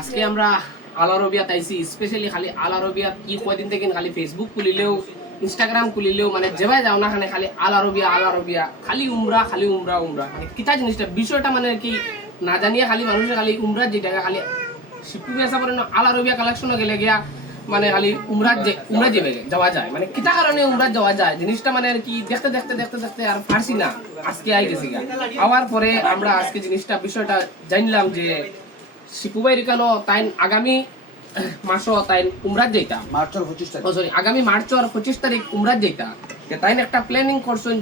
আজকে আমরা আল আরবিয়াত আইছি স্পেশালি খালি আল আরবিয়াত কয়দিন থেকে খালি ফেসবুক খুলিলেও ইনস্টাগ্রাম খুলিলেও মানে যেভাবে যাও না খালি আল আরবিয়া খালি উমরা মানে কিতা জিনিসটা বিষয়টা মানে কি না জানিয়ে খালি মানুষের খালি উমরা যেটা খালি শিপু বেসা পরে আল আরবিয়া কালেকশনে গেলে গিয়া মানে খালি উমরা যাওয়া যায় মানে কিতা কারণে উমরা যাওয়া যায় জিনিসটা মানে আর কি দেখতে আর পারছি না আজকে আই গেছি আওয়ার পরে আমরা আজকে জিনিসটা বিষয়টা জানলাম যে শিপু ভাই কেনো তাই আগামী মাসও তাই উমরাত যাইতা আগামী মার্চের 25 তারিখ উমরাত যাইতা তাই একটা প্ল্যানিং করছেন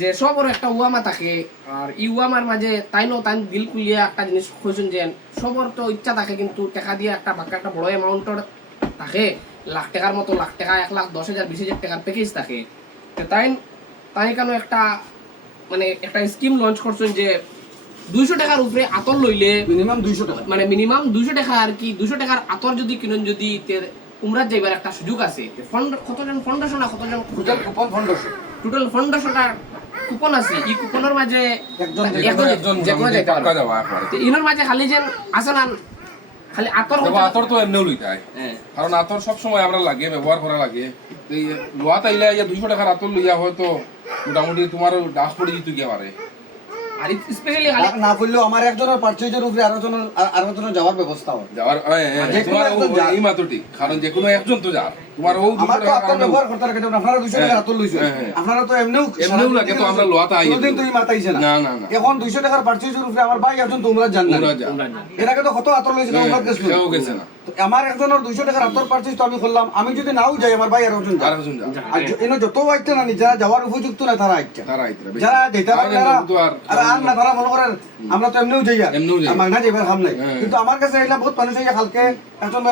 যে সবর একটা উয়ামা থাকে আর ই উয়ামার মাঝে তাইনো দিল খুলিয়া একটা জিনিস কইছেন যে সবর তো ইচ্ছা থাকে কিন্তু টাকা দিয়ে একটা বাক্কা একটা বড় অ্যামাউন্টের থাকে লাখ টাকার মতো লাখ টাকা 1,10,000 20,000 টাকার প্যাকেজ থাকে তাই কেন একটা মানে একটা স্কিম লঞ্চ করছেন যে 200 টাকার উপরে আতর লইলে মিনিমাম 200 টাকা মানে মিনিমাম 200 টাকা আর কি 200 টাকার আতর যদি কিনেন যদি উমরাত যাইবার একটা সুযোগ আছে কতজন ফাউন্ডেশন না কতজন টোটাল কুপন 1500 টোটাল 1500টা কুপন আছে এই কুপনের মাঝে একজন যাইতে পারবে ইনোর মাঝে খালি যেন আছে না খালি আতর তো এমনিও লইতে হয় কারণ আতর সব সময় আমরা লাগে ব্যবহার করা লাগে এই লোয়া তাইলে 200 টাকার আতর লইয়া হয়তো মোটামুটি তোমার ডাক পড়ে যেতে গিয়ে পারে আর স্পেশালি না বললেও আমার একজনের পারচেজের উপরে আরো জনের যাওয়ার ব্যবস্থা হয় যাওয়ার তোমার এই মাত্র ঠিক কারণ যে কোনো একজন তো যার তোমার ও আমার তো আতর ব্যবহার করতে লাগে আপনারা 200 টাকা আতর লইছেন আপনারা তো এমনিও লাগে তো আমরা লোয়াতে আই দিন তুই মাতাইছে না না এখন 200 টাকার পারচেজের উপরে আমার ভাই একজন তোমরা জানেন এর আগে তো কত আতর লইছিল আমরা গেছে না আমার একজনের 200 টাকার আতর পারচেজ তো আমি করলাম আমি যদি নাও যাই আমার ভাই আর একজন আর এনে যত আইতে না যারা যাওয়ার উপযুক্ত না তারা আইতে যারা যেটা আর না তারা মনে করেন আমরা তো এমনিও যাই আমার না যাইবার কাম নাই কিন্তু আমার কাছে এলা বহুত মানুষ আইয়া কালকে একজন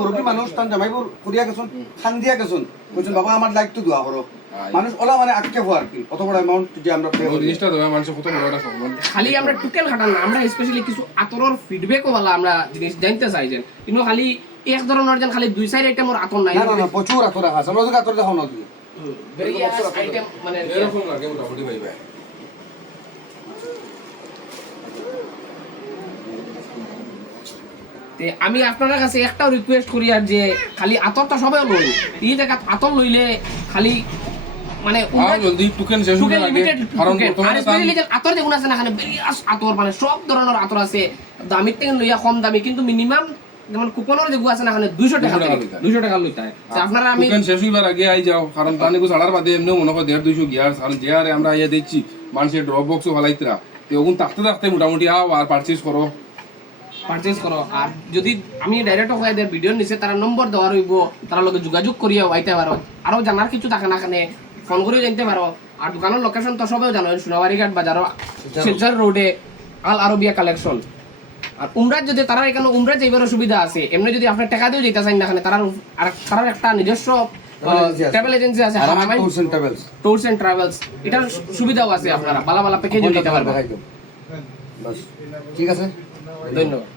মুরব্বী মানুষ তান জামাইপুর করিয়া গেছুন খান দিয়া গেছুন কইছেন বাবা আমার লাইকটো দোয়া করো মানুষ ওলা মানে আটকে হওয়ার কি অত বড় অ্যামাউন্ট যে আমরা জিনিসটা দেওয়া মানুষ কত বড় একটা সম্মান খালি আমরা টুকেল খাটান না আমরা স্পেশালি কিছু আতরের ফিডব্যাকও বলা আমরা জিনিস জানতে চাই যেন কিন্তু খালি এক ধরনের যেন খালি 2-4 আইটেমের আতর নাই না প্রচুর আতর আছে আমরা যদি আতর দেখাও না দিই ভেরিয়াস আইটেম মানে এরকম লাগে মোটামুটি ভাই ভাই আমি আপনার কাছে একটাও রিকোয়েস্ট করি আর যে খালি আতরটা সবাই লই এই জায়গা আতর লইলে খালি মানে জলদি টুকেন শেষ হয়ে লাগে কারণ আর স্পেশালি যে আতর যেগুলো আছে না এখানে ভেরিয়াস আতর মানে সব ধরনের আতর আছে দামি থেকে লইয়া কম দামি কিন্তু মিনিমাম যেমন কুপনের যেগুলো আছে না এখানে 200 টাকা লইতে হয় আপনারা আমি টুকেন শেষ হইবার আগে আই যাও কারণ তানে কো ছাড়ার বাদে এমনি মনে হয় 150 গিয়ার কারণ যে আরে আমরা আইয়া দিচ্ছি মানুষের ড্রপ বক্সও ফলাইতরা তো ওগুন থাকতে মোটামুটি আও আর পারচেজ করো আর যদি আমি ডাইরেক্ট হয়ে ভিডিও নিচে তারা নম্বর দেওয়া রইব তারা লগে যোগাযোগ করিয়া আইতে পারো আরো জানার কিছু থাকে না এখানে ফোন করে জানতে পারো আর দোকানের লোকেশন তো সবাই জানো সোনাবাড়ি ঘাট বাজার শিলচর রোডে আল আরবিয়া কালেকশন আর উমরাত যদি তারা এখানে উমরাত যাইবার সুবিধা আছে এমনি যদি আপনার টাকা দিয়েও যেতে চান না এখানে তারার একটা নিজস্ব ট্রাভেল এজেন্সি আছে ট্যুরস এন্ড ট্রাভেলস এটার সুবিধাও আছে আপনারা ভালো প্যাকেজও দিতে পারবেন ঠিক আছে ধন্যবাদ।